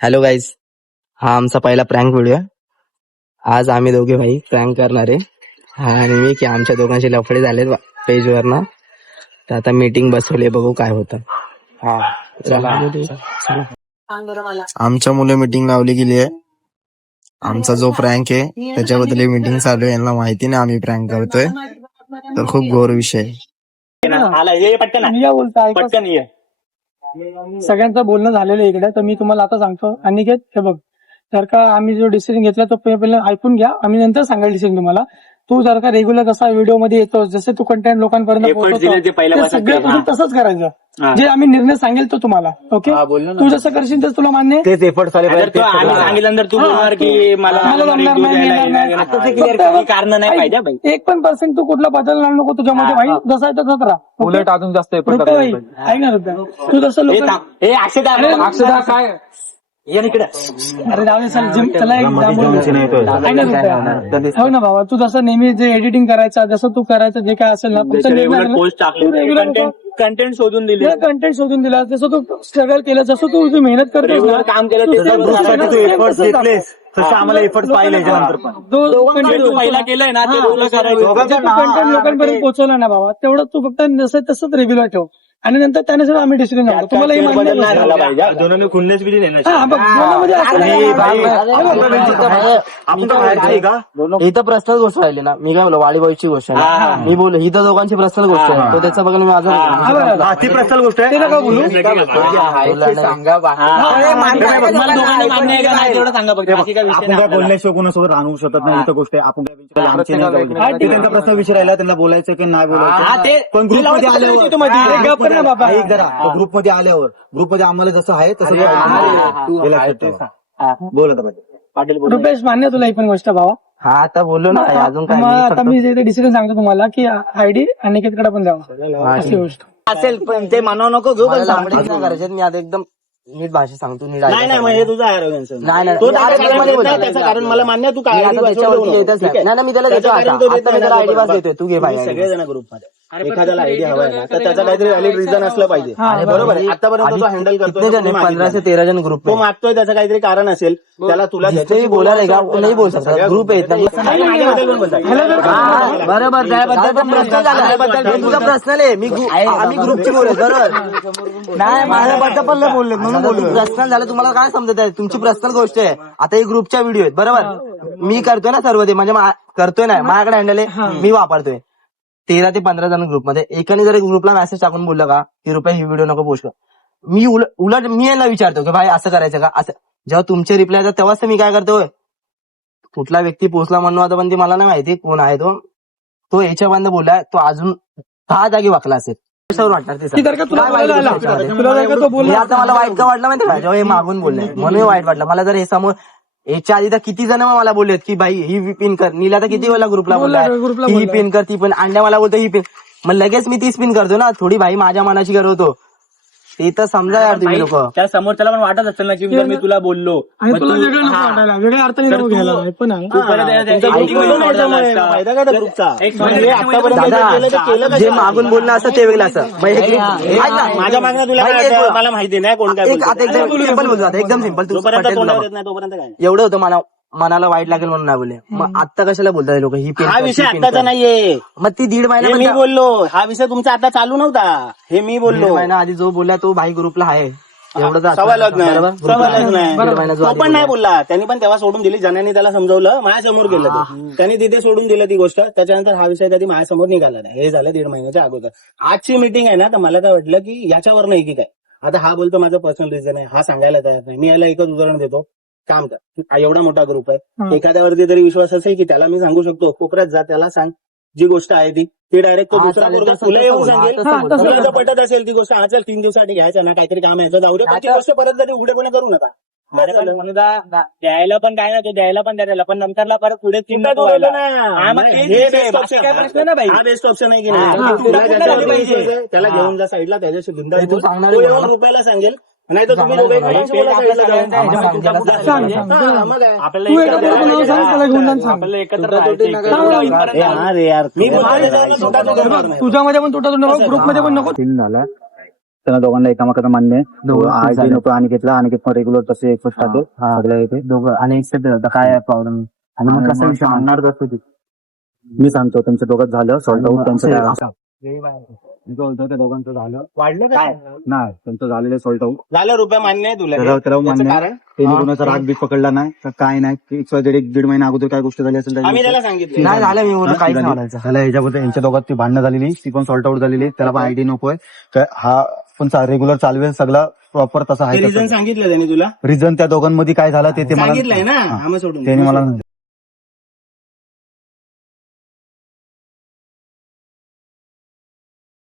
Hello guys, हा आमचा पहिला प्रँक व्हिडिओ आहे. आज आम्ही दोघे भाई प्रँक करणार आहे. हा आणि मी की आमच्या दोघांचे लफडे झाले पेजवर ना, तर आता मीटिंग बसवली, बघू काय होतं. हा चला. आमच्या मुलं मीटिंग लावली गेली आहे. आमचा जो प्रँक आहे त्याच्याबद्दल मीटिंग चालू आहे. यांना माहिती नाही आम्ही प्रँक करतोय, तर खूप घोर विषय आहे. सगळ्यांचं बोलणं झालेलं आहे इकडे, तर मी तुम्हाला आता सांगतो. अनिकेत, हे बघ, जर का आम्ही जो डिसिजन घेतला तो पहिले ऐकून घ्या, आम्ही नंतर सांगायला डिसिजन तुम्हाला. तू जर का रेग्युलर कसा व्हिडिओ मध्ये येतो, जसे तू कंटेंट लोकांपर्यंत पोहोचवतो, ते सगळ्यापासून तसंच करायचं. जे आम्ही निर्णय सांगेल तो तुम्हाला. ओके, तू जसं करशील तर तुला मान्य आहे. तेच एफर्ट सांगितल्यानंतर तू बोलणार की मला कारण नाही पाहिजे. 1% तू कुठला बदलणार नको तुझ्यामध्ये भाई. जसा आहे तसंच राहा. उलट अजून जास्त ऐकणार होतं तू जसं लोक. अक्षदा काय अरे जाऊ दे सर, चला एक हो ना बाबा. तू जसं नेहमी जे एडिटिंग करायचा, जसं तू करायचं जे काय असेल ना, कंटेंट शोधून दिले, कंटेंट शोधून दिला, जसं तू स्ट्रगल केलं, जसं तू मेहनत करतोस ना, काम केलं, तसं आम्हाला एफर्ट पाहिले. पहिला केलंय ना, ते कंटेंट लोकांपर्यंत पोहोचवला ना बाबा, तेवढं तू फक्त जसं तसंच रेग्युलर ठेव. आणि नंतर त्याने सगळं आम्ही डिसिजन घेतो. तुम्हाला हे मान्य दोन खुन्नेच विधी इथं पर्सनल गोष्ट राहिली ना. मी काय बोललो, वाडीबाईची गोष्ट आहे. मी बोललो ही तर दोघांची पर्सनल गोष्ट आहे, तो त्याचा बघा मी माझं ती पर्सनल गोष्ट आहे. सांगा बोलण्याशिवाय कोणासोबत राहू शकत नाही. इथं गोष्ट आहे. आपण त्यांचा प्रश्न विषय राहिला, त्यांना बोलायचं की नाही बोलायचं. पण ग्रुपमध्ये आल्यावर ग्रुपमध्ये आम्हाला जसं आहे तसं बोलत पाटील रुपेश, मान्य तुला ही पण गोष्ट भावा. हा आता बोललो ना, अजून काय आता मी जे डिसिजन सांगतो तुम्हाला की आयडी अनिकेतकडे पण द्यावा अशी गोष्ट असेल, पण ते मानव नको घेऊ. करायचे मी आता एकदम नीट भाषा सांगतो. नीट नाही हे तुझा आरोग्य नाही कारण मला मान्य तू काय नाही मी त्याला देतो. आता मी त्याला आयडी पास देतोय, तू घे भाई. सगळेजण ग्रुपमध्ये एखाद्याला आयडिया हवाय ना, तर त्याचा काहीतरी व्हॅलिड रिझन असलं पाहिजे. बरोबर आहे. आतापर्यंत तो हँडल करतो 15 से 13 जण ग्रुप तो मागतोय, त्याचं काहीतरी कारण असेल. त्याला तुला बोलायला का नाही बोल शकता. ग्रुप आहे बरोबर, तुझा पर्सनल आहे. आम्ही ग्रुपची बोलत बरोबर नाही. माझ्याबद्दल पण नाही बोलले म्हणून बोललो. पर्सनल झालं तुम्हाला काय समजत आहे. तुमची पर्सनल गोष्ट आहे. आता ही ग्रुपच्या व्हिडिओ आहेत बरोबर. मी करतोय ना सर्व ते, म्हणजे करतोय ना, माझ्याकडे हँडल आहे, मी वापरतोय. 13 ते 15 जण ग्रुपमध्ये एकाने जर ग्रुपला मेसेज टाकून बोललं का की रुपये ही व्हिडिओ नको पोस्ट कर, मी उलट मी यांना विचारतो की भाई असं करायचं का. असं जेव्हा तुमचे रिप्लाय येतात तेव्हाच मी काय करतोय, कुठला व्यक्ती पोचला म्हणून आता, पण ती मला नाही माहिती कोण आहे तो याच्याबंद बोललाय. तो अजून 10 जागी वाकला असेल. वाटणार आता मला वाईट का वाटलं माहिती का, जेव्हा हे मागून बोलले म्हणून वाईट वाटलं मला. जर हे समोर याच्या आधी तर किती जण मला बोललेत की भाई ही पिन कर. नीला तर किती वेळेला ग्रुपला बोलला ही पिन कर, ती पण अंड्या मला बोलतो ही पिन. मग लगेच मी तीच पिन करतो ना. थोडी भाई माझ्या मनाची करवतो, ते तर समजा यार तुम्ही लोक. त्या समोरच्याला पण वाटत असेल ना की जर मी तुला बोललो वेगळ्या अर्थाने घ्यायला पण आहे. जे मागून बोलणं असतं ते वेगळं असतं. माझ्या मागणं तुला मला माहिती नाही कोण काय सिंपल बोलतो. आता एकदम सिंपल. तोपर्यंत काय एवढं होतं मनाला वाईट लागेल म्हणून नाही बोलले. मग आता कशाला बोलतात लोक ही हा विषय आताचा नाहीये. मग ती 1.5 महिना मी बोललो, हा विषय तुमचा आता चालू नव्हता. हे मी बोललो. महिना आधी जो बोलला तो भाई ग्रुपला आहे. एवढं सवालच नाही. तो पण नाही बोलला. त्यांनी पण तेव्हा सोडून दिली. ज्यांनी त्याला समजवलं माझ्यासमोर गेलं ते. त्यांनी तिथे सोडून दिलं ती गोष्ट. त्याच्यानंतर हा विषय कधी माझ्यासमोर निघाला नाही. हे झालं 1.5 महिन्याच्या अगोदर. आजची मीटिंग आहे ना, तर मला काय वाटलं की याच्यावर नाही की काय. आता हा बोलतो माझं पर्सनल रिझन आहे, हा सांगायला तयार नाही. मी याला एकच उदाहरण देतो. काम कर, एवढा मोठा ग्रुप आहे, एखाद्यावरती तरी विश्वास असेल की त्याला मी सांगू शकतो कोपऱ्यात जा, त्याला सांग जी गोष्ट आहे ती डायरेक्ट तो दुसरा पोरगा तुला येऊन सांगेल. तुला जर पटत असेल ती गोष्ट, चल 3 दिवसासाठी घ्यायचं ना, काहीतरी काम यायचं जाऊ दे, ती गोष्ट परत जरी उघडेपणे करू नका. द्यायला पण काय ना, तो द्यायला पण द्यायला, पण नंतरला परत पुढे हा बेस्ट ऑप्शन आहे की नाही. त्याला घेऊन जा साईडला, त्याच्याशी रुपयाला सांगेल. नाही तर तुम्ही तुझ्यामध्ये पण तुटा ग्रुपमध्ये पण नको. सीन झाला त्यांना दोघांना एकामेकांना मान्य आहे आयडी नको अनिकेतला अनिकेत पण रेग्युलर तसे एकच टाके सगळे येते दोघं आणि एक्सेप्ट होतं काय प्रॉब्लेम आणि मग कसा विषय म्हणणार कसं मी सांगतो त्यांचं दोघं झालं सॉल्ट आउट त्यांचं मी बोलतो त्या दोघांचं झालं वाढलं काय नाही त्यांचं झालेलं सॉल्ट आउट झालं रुपया मान्य आहे तुला त्याला याचं मान्य आहे. कारण त्यांनी कोणाचा राग बीक पकडला नाही तर काय नाही एक दीड महिना अगोदर काय गोष्ट झाली असेल आम्ही त्याला सांगितलं नाही झालं मी बोललो काहीच नाही बोलायचं. त्याला याच्याबद्दल यांच्या दोघात ती भांडणं झालेली ती पण सॉल्ट आउट झालेली त्याला पण आयडी नकोय तर हा पण रेग्युलर चालवेल सगळा प्रॉपर तसा रिझन आहे सांगितलं त्याने तुला रिझन त्या दोघांमध्ये काय झालं ते मला सांगितलंय ना आम्ही सोडून त्यांनी मला